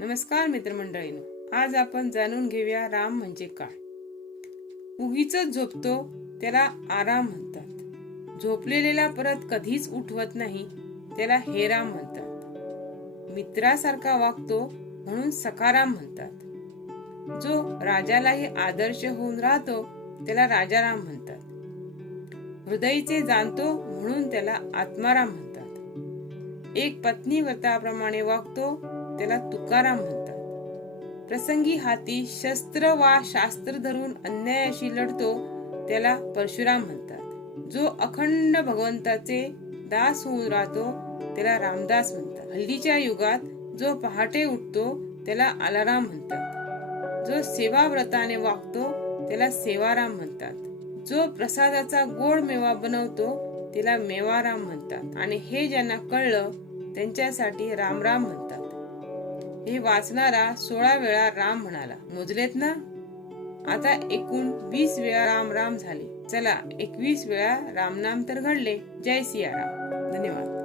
नमस्कार मित्रमंडळींनो, आज आपण जाणून घेऊया राम म्हणजे काय. उगीच झोपतो त्याला आराम म्हणतात. झोपलेला परत कधीच उठवत नाही त्याला हे राम म्हणतात. मित्रासारखा वागतो म्हणून सखाराम म्हणतात. जो राजालाही आदर्श होऊन राहतो त्याला राजाराम म्हणतात. हृदयचे जाणतो म्हणून त्याला आत्माराम म्हणतात. एक पत्नी व्रताप्रमाणे वागतो त्याला तुकाराम म्हणतात. प्रसंगी हाती शस्त्र वा शास्त्र धरून अन्यायाशी लढतो त्याला परशुराम म्हणतात. जो अखंड भगवंताचे दास होऊन राहतो त्याला रामदास म्हणतात. हल्लीच्या युगात जो पहाटे उठतो त्याला आलाराम म्हणतात. जो सेवा व्रताने वागतो त्याला सेवाराम म्हणतात. जो प्रसादाचा गोड मेवा बनवतो त्याला मेवाराम म्हणतात. आणि हे ज्यांना कळलं त्यांच्यासाठी रामराम म्हणतात. हे वाचणारा 16 वेळा राम म्हणाला. मोजलेत ना? आता एकूण 20 वेळा राम राम झाले. चला 21 वेळा रामनाम तर घडले. जय सियाराम. धन्यवाद.